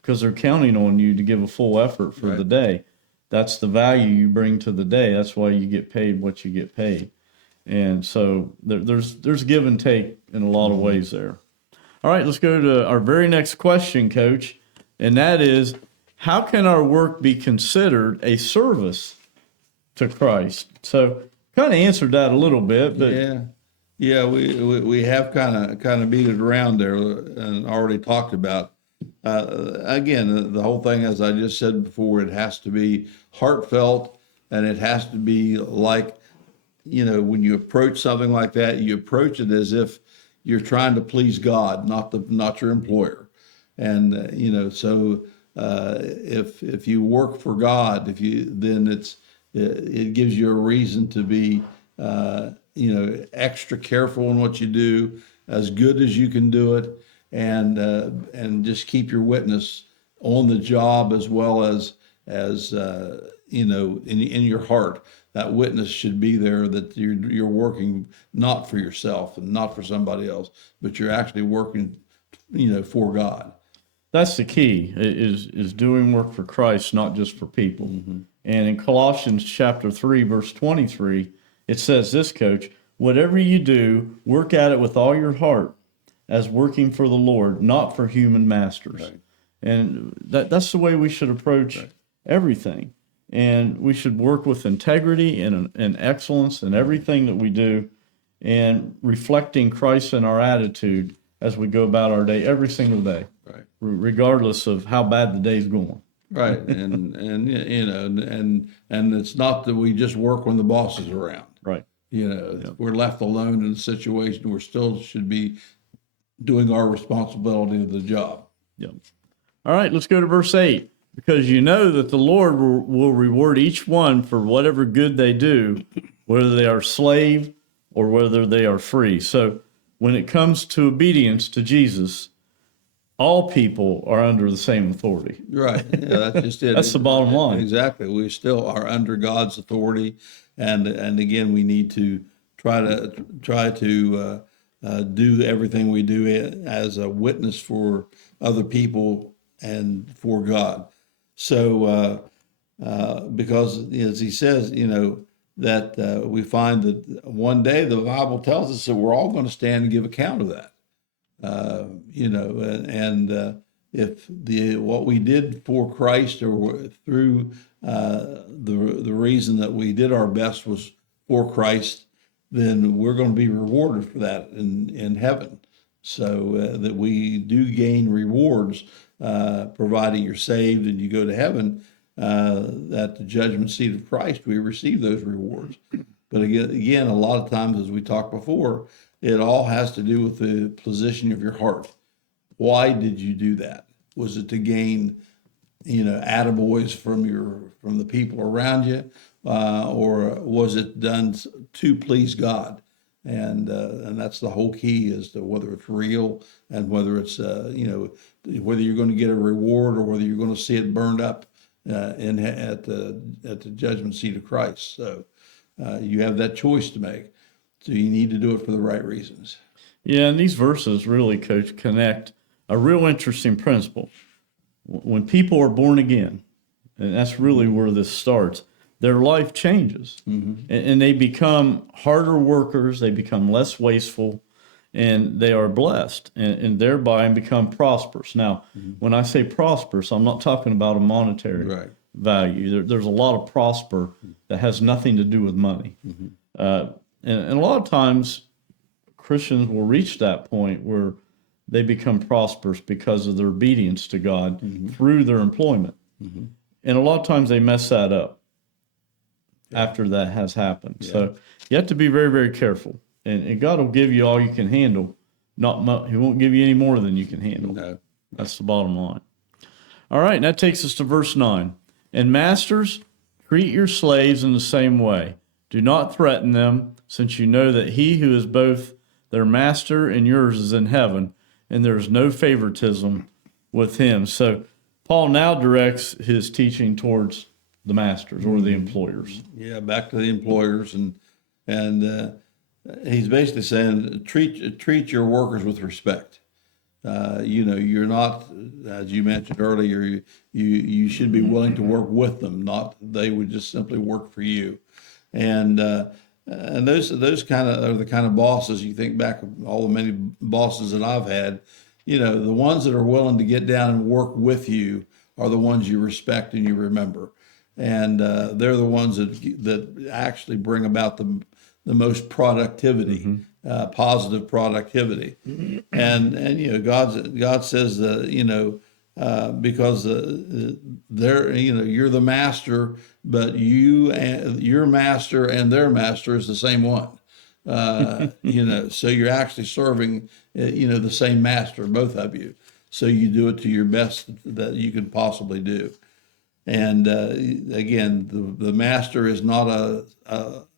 because they're counting on you to give a full effort for the day. That's the value you bring to the day. That's why you get paid what you get paid. And so there's give and take in a lot of ways there. All right, let's go to our very next question, Coach. And that is, how can our work be considered a service to Christ? So kind of answered that a little bit, but we have kind of beat it around there and already talked about. Again, the whole thing, as I just said before, it has to be heartfelt, and it has to be like, when you approach something like that, you approach it as if you're trying to please God, not your employer. And so if you work for God, then it gives you a reason to be extra careful in what you do, as good as you can do it, and just keep your witness on the job as well as in your heart. That witness should be there, that you're working not for yourself and not for somebody else, but you're actually working for God. That's the key, is doing work for Christ, not just for people. And in Colossians chapter 3, verse 23, it says this, Coach: whatever you do, work at it with all your heart, as working for the Lord, not for human masters. Right. And that's the way we should approach everything. And we should work with integrity and excellence in everything that we do, and reflecting Christ in our attitude as we go about our day every single day, regardless of how bad the day's going. Right, and it's not that we just work when the boss is around. Right. We're left alone in a situation. We still should be doing our responsibility of the job. Yep. All right, let's go to verse 8. Because you know that the Lord will reward each one for whatever good they do, whether they are slave or whether they are free. So when it comes to obedience to Jesus, all people are under the same authority. Right. Yeah, that's just it. That's the bottom line. Exactly. We still are under God's authority, and again, we need to try to do everything we do as a witness for other people and for God. So, because as he says, that we find that one day the Bible tells us that we're all going to stand and give account of that. If what we did for Christ or through the reason that we did our best was for Christ, then we're going to be rewarded for that in heaven. So that we do gain rewards, providing you're saved and you go to heaven. At the judgment seat of Christ, we receive those rewards. But again, a lot of times, as we talked before, it all has to do with the position of your heart. Why did you do that? Was it to gain, attaboys from the people around you, or was it done to please God? And that's the whole key, as to whether it's real and whether it's whether you're going to get a reward or whether you're going to see it burned up at the judgment seat of Christ. So you have that choice to make. So you need to do it for the right reasons. Yeah, and these verses really, Coach, connect a real interesting principle. When people are born again, and that's really where this starts, their life changes. And they become harder workers, they become less wasteful, and they are blessed, and thereby become prosperous. Now, when I say prosperous, I'm not talking about a monetary value. There's a lot of prosper that has nothing to do with money. And a lot of times, Christians will reach that point where they become prosperous because of their obedience to God through their employment. And a lot of times they mess that up after that has happened. So you have to be very, very careful. And God will give you all you can handle, He won't give you any more than you can handle. No. That's the bottom line. All right, and that takes us to verse 9. And masters, treat your slaves in the same way. Do not threaten them, since you know that he who is both their master and yours is in heaven, and there is no favoritism with him. So Paul now directs his teaching towards the masters or the employers. Yeah, back to the employers, and he's basically saying treat your workers with respect. You're not, as you mentioned earlier, you should be willing to work with them, not they would just simply work for you. And those kind of are the kind of bosses. You think back of all the many bosses that I've had, the ones that are willing to get down and work with you are the ones you respect and you remember. And they're the ones that actually bring about the most productivity, positive productivity. And God says that because you're the master, but your master and their master is the same one. So you're actually serving the same master, both of you. So you do it to your best that you can possibly do. And again, the master is not I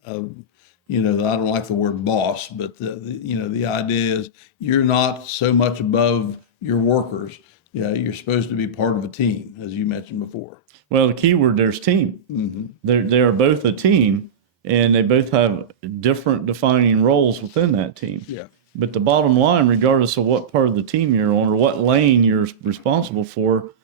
don't like the word boss, but the idea is you're not so much above your workers. Yeah, you're supposed to be part of a team, as you mentioned before. Well, the key word there's team. Mm-hmm. They are both a team, and they both have different defining roles within that team. Yeah. But the bottom line, regardless of what part of the team you're on or what lane you're responsible for,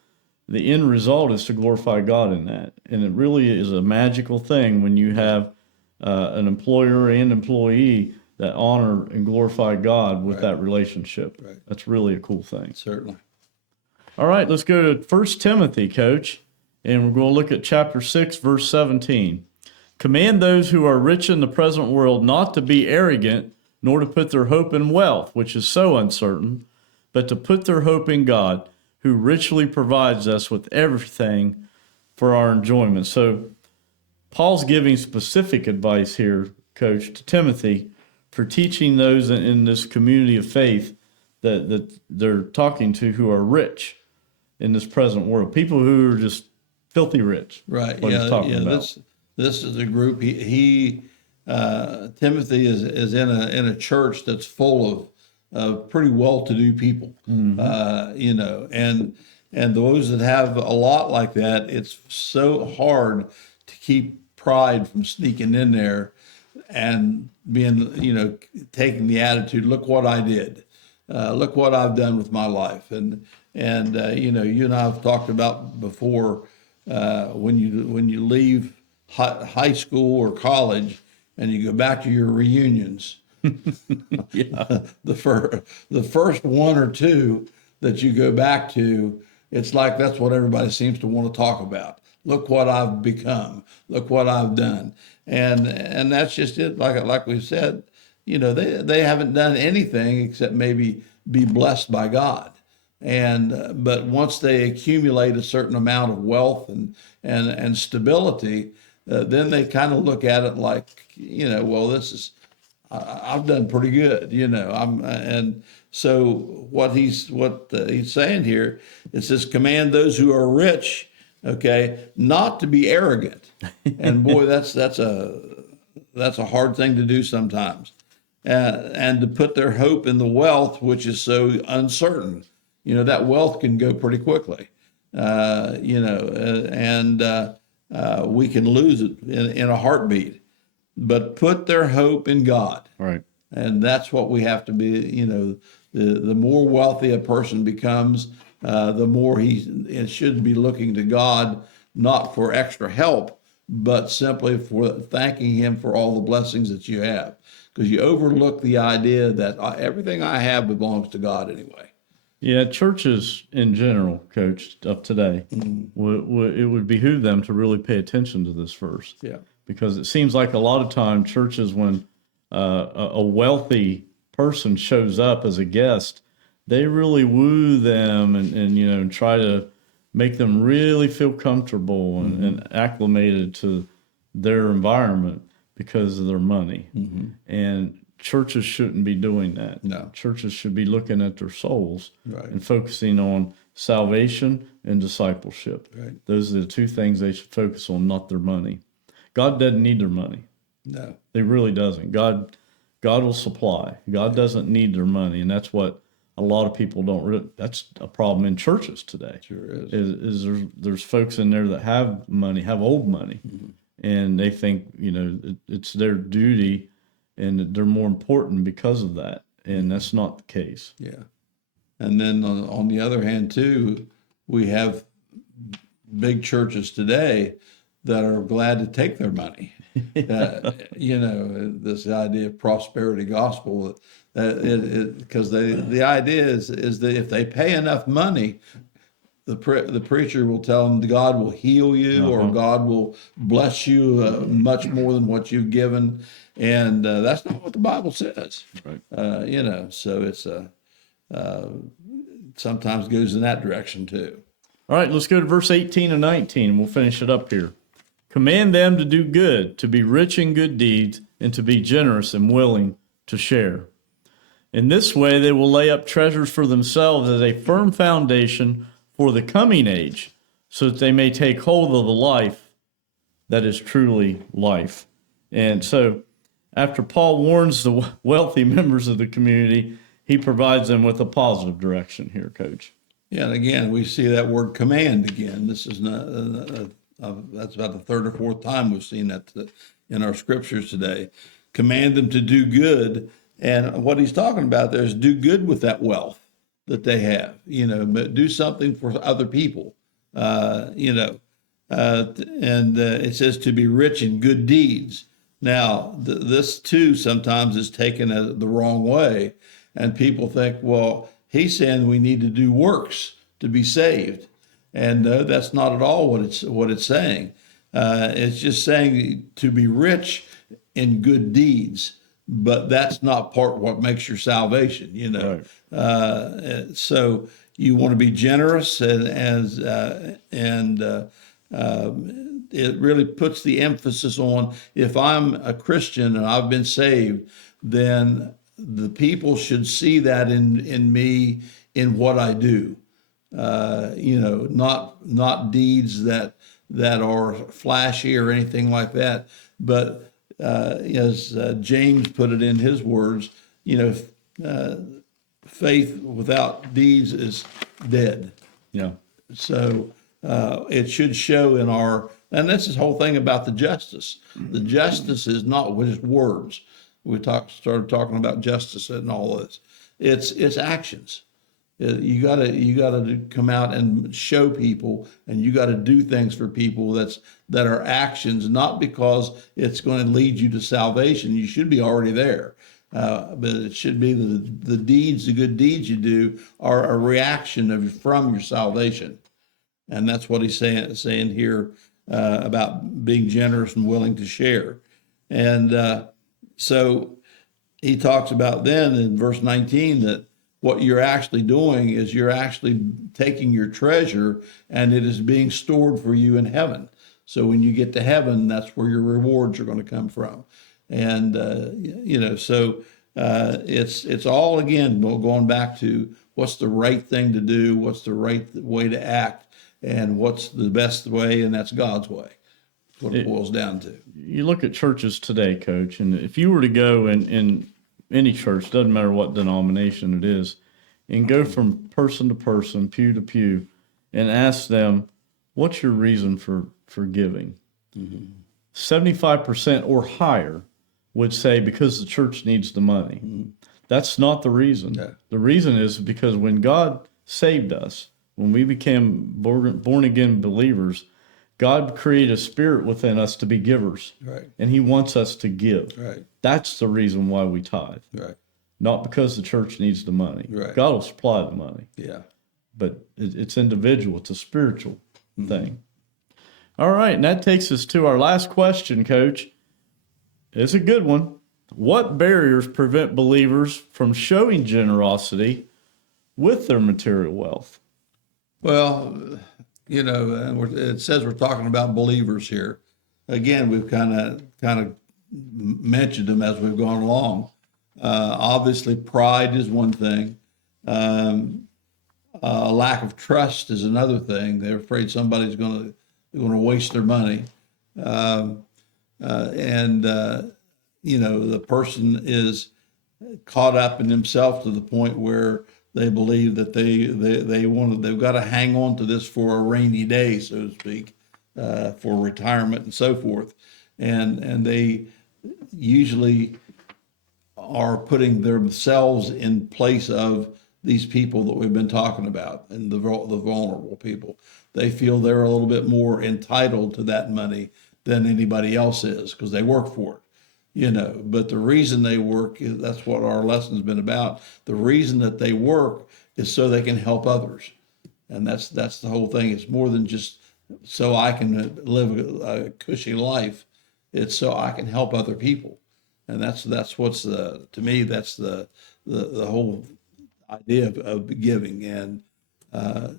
the end result is to glorify God in that. And it really is a magical thing when you have an employer and employee that honor and glorify God with that relationship. Right. That's really a cool thing. Certainly. All right, let's go to 1 Timothy, Coach, and we're going to look at chapter 6, verse 17. Command those who are rich in the present world not to be arrogant, nor to put their hope in wealth, which is so uncertain, but to put their hope in God, who richly provides us with everything for our enjoyment. So Paul's giving specific advice here, Coach, to Timothy for teaching those in this community of faith that they're talking to who are rich in this present world, people who are just filthy rich. Right. What he's talking about. This is a group. Timothy is in a church that's full of pretty well-to-do people. Mm-hmm. And those that have a lot like that, it's so hard to keep pride from sneaking in there and being, taking the attitude, look what I did. Look what I've done with my life. And you and I have talked about before, when you leave high school or college and you go back to your reunions, the first one or two that you go back to, it's like that's what everybody seems to want to talk about. Look what I've become. Look what I've done. And that's just it. Like we said, they haven't done anything except maybe be blessed by God. But once they accumulate a certain amount of wealth and stability, then they kind of look at it like, well, I've done pretty good, and so what he's saying here, it says, command those who are rich, not to be arrogant. And boy, that's a hard thing to do sometimes. And to put their hope in the wealth, which is so uncertain. That wealth can go pretty quickly, and we can lose it in a heartbeat. But put their hope in God. Right. And that's what we have to be. The more wealthy a person becomes, the more he should be looking to God, not for extra help, but simply for thanking him for all the blessings that you have. Because you overlook the idea that everything I have belongs to God anyway. Yeah, churches in general, Coach, of today, it would behoove them to really pay attention to this verse. Yeah. Because it seems like a lot of time churches, when a wealthy person shows up as a guest, they really woo them and try to make them really feel comfortable and acclimated to their environment because of their money. Mm-hmm. And churches shouldn't be doing that. No. Churches should be looking at their souls Right. and focusing on salvation and discipleship. Right. Those are the two things they should focus on, not their money. God doesn't need their money. No. He really doesn't. God will supply. God doesn't need their money, and that's what a lot of people don't. That's a problem in churches today. Sure is. Is there's folks in there that have money, have old money, and they think it's their duty, and they're more important because of that, and that's not the case. Yeah. And then on the other hand, too, we have big churches today that are glad to take their money. This idea of prosperity gospel, because the idea is that if they pay enough money, the preacher will tell them God will heal you or God will bless you much more than what you've given, and that's not what the Bible says. Right. So it's sometimes goes in that direction too. All right, let's go to verse 18 and 19, and we'll finish it up here. Command them to do good, to be rich in good deeds, and to be generous and willing to share. In this way, they will lay up treasures for themselves as a firm foundation for the coming age, so that they may take hold of the life that is truly life. And so, after Paul warns the wealthy members of the community, he provides them with a positive direction here, Coach. Yeah, and again, we see that word command again. This is not, that's about the third or fourth time we've seen that in our scriptures today. Command them to do good. And what he's talking about there is do good with that wealth that they have, but do something for other people, and it says to be rich in good deeds. Now, this too sometimes is taken the wrong way, and people think, well, he's saying we need to do works to be saved, and no, that's not at all what it's saying. It's just saying to be rich in good deeds, but that's not part of what makes your salvation. Right. So you want to be generous, and it really puts the emphasis on, if I'm a Christian and I've been saved, then the people should see that in me, in what I do. Not deeds that are flashy or anything like that, but as James put it in his words, faith without deeds is dead. Yeah. So it should show in and that's the whole thing about the justice. The justice is not just words. We started talking about justice and all this. It's actions. You gotta come out and show people, and you got to do things for people that are actions, not because it's going to lead you to salvation. You should be already there, but it should be the deeds, the good deeds you do, are a reaction from your salvation, and that's what he's saying here about being generous and willing to share, and so he talks about then in verse 19 that what you're actually doing is you're actually taking your treasure and it is being stored for you in heaven. So when you get to heaven, that's where your rewards are going to come from. And, so it's all, again, going back to what's the right thing to do, what's the right way to act, and what's the best way, and that's God's way. That's what it boils down to. You look at churches today, Coach, and if you were to go in any church, doesn't matter what denomination it is, and go from person to person, pew to pew, and ask them, what's your reason for giving? 75% or higher would say, because the church needs the money. That's not the reason. Yeah. The reason is because when God saved us, when we became born again believers, God created a spirit within us to be givers. Right. And he wants us to give. Right. That's the reason why we tithe. Right. Not because the church needs the money. Right. God will supply the money. Yeah. But it's individual. It's a spiritual thing. All right. And that takes us to our last question, Coach. It's a good one. What barriers prevent believers from showing generosity with their material wealth? Well, it says we're talking about believers here. Again, we've kind of mentioned them as we've gone along. Obviously, pride is one thing. A lack of trust is another thing. They're afraid somebody's going to waste their money, and the person is caught up in himself to the point where they believe that they've got to hang on to this for a rainy day, so to speak, for retirement and so forth, and they usually are putting themselves in place of these people that we've been talking about, and the vulnerable people. They feel they're a little bit more entitled to that money than anybody else is because they work for it. But the reason they work, that's what our lesson's been about. The reason that they work is so they can help others. And that's the whole thing. It's more than just so I can live a cushy life. It's so I can help other people. And that's what's to me, that's the whole idea of giving. And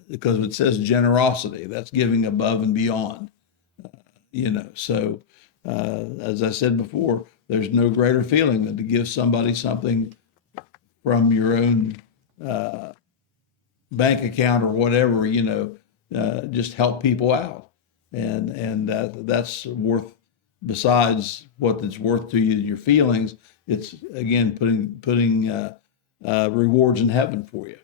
because it says generosity, that's giving above and beyond. So as I said before, there's no greater feeling than to give somebody something from your own bank account or whatever, just help people out. And that's worth, besides what it's worth to you, your feelings, it's again putting rewards in heaven for you.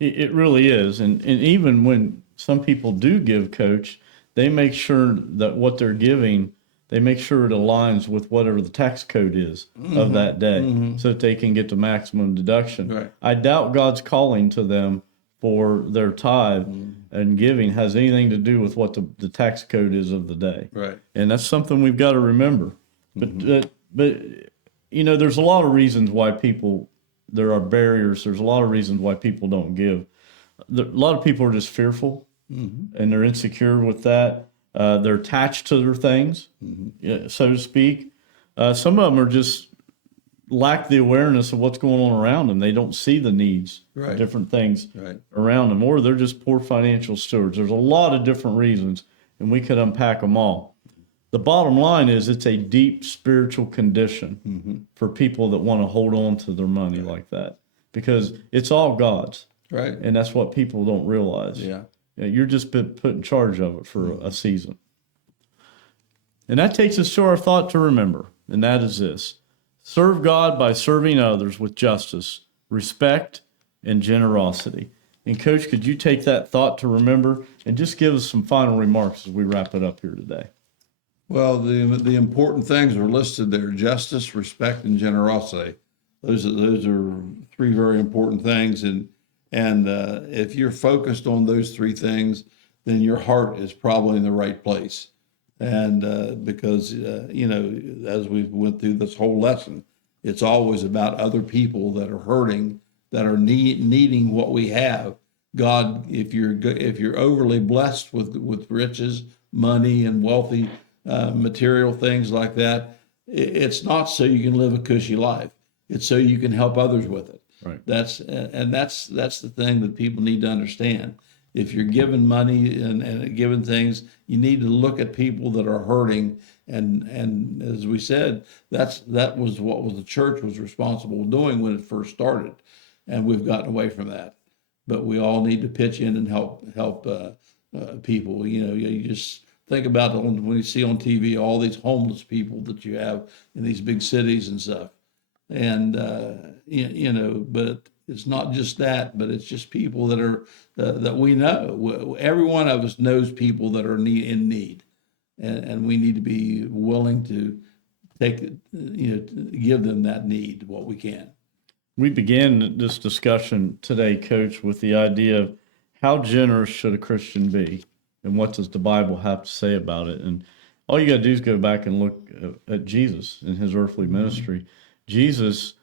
It really is. And even when some people do give, Coach, they make sure that what they're giving, they make sure it aligns with whatever the tax code is of that day, so that they can get the maximum deduction. Right. I doubt God's calling to them for their tithe and giving has anything to do with what the tax code is of the day. Right. And that's something we've got to remember. But there's a lot of reasons why there are barriers. There's a lot of reasons why people don't give. A lot of people are just fearful, and they're insecure with that. They're attached to their things, so to speak. Some of them are just lack the awareness of what's going on around them. They don't see the needs, Right. different things Right. around them, or they're just poor financial stewards. There's a lot of different reasons, and we could unpack them all. The bottom line is it's a deep spiritual condition for people that want to hold on to their money like that, because it's all God's. Right. And that's what people don't realize. Yeah. You're just been put in charge of it for a season. And that takes us to our thought to remember, and that is this: serve God by serving others with justice, respect, and generosity. And Coach, could you take that thought to remember and just give us some final remarks as we wrap it up here today? Well, the important things are listed there: justice, respect, and generosity. Those are three very important things, and if you're focused on those three things, then your heart is probably in the right place. And because as we went through this whole lesson, it's always about other people that are hurting, that are needing what we have. God, if you're overly blessed with riches, money, and wealthy material things like that, it's not so you can live a cushy life. It's so you can help others with it. Right. That's the thing that people need to understand. If you're giving money and giving things, you need to look at people that are hurting. And as we said, that was what the church was responsible doing when it first started, and we've gotten away from that. But we all need to pitch in and help people. You just think about when you see on TV all these homeless people that you have in these big cities and stuff, and but it's not just that, but it's just people that are that we know. Every one of us knows people that are in need, and we need to be willing to give them that need what we can. We began this discussion today, Coach, with the idea of how generous should a Christian be, and what does the Bible have to say about it? And all you got to do is go back and look at Jesus and his earthly ministry. Jesus,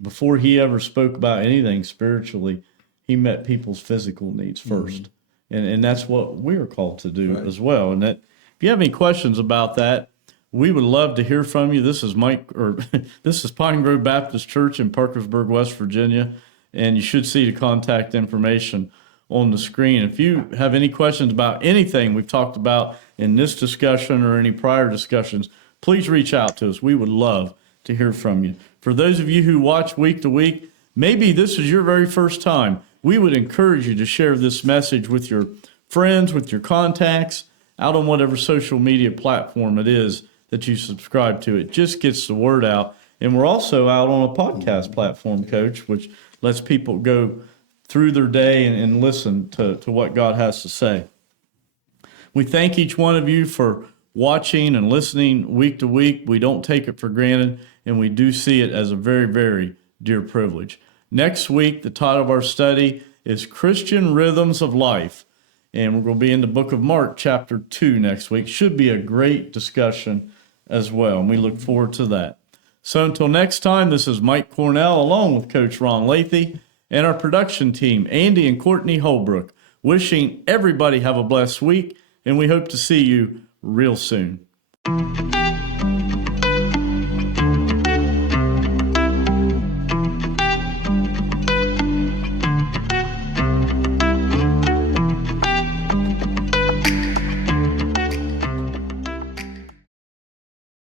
before he ever spoke about anything spiritually, he met people's physical needs first. And that's what we are called to do as well. And that, if you have any questions about that, we would love to hear from you. This is this is Pine Grove Baptist Church in Parkersburg, West Virginia, and you should see the contact information on the screen. If you have any questions about anything we've talked about in this discussion or any prior discussions, please reach out to us. We would love to hear from you. For those of you who watch week to week, maybe this is your very first time. We would encourage you to share this message with your friends, with your contacts, out on whatever social media platform it is that you subscribe to. It just gets the word out. And we're also out on a podcast platform, Coach, which lets people go through their day and listen to what God has to say. We thank each one of you for watching and listening week to week. We don't take it for granted, and we do see it as a very, very dear privilege. Next week, the title of our study is Christian Rhythms of Life, and we're going to be in the book of Mark, chapter 2 next week. Should be a great discussion as well, and we look forward to that. So until next time, this is Mike Cornell along with Coach Ron Lathey and our production team, Andy and Courtney Holbrook, wishing everybody have a blessed week, and we hope to see you real soon.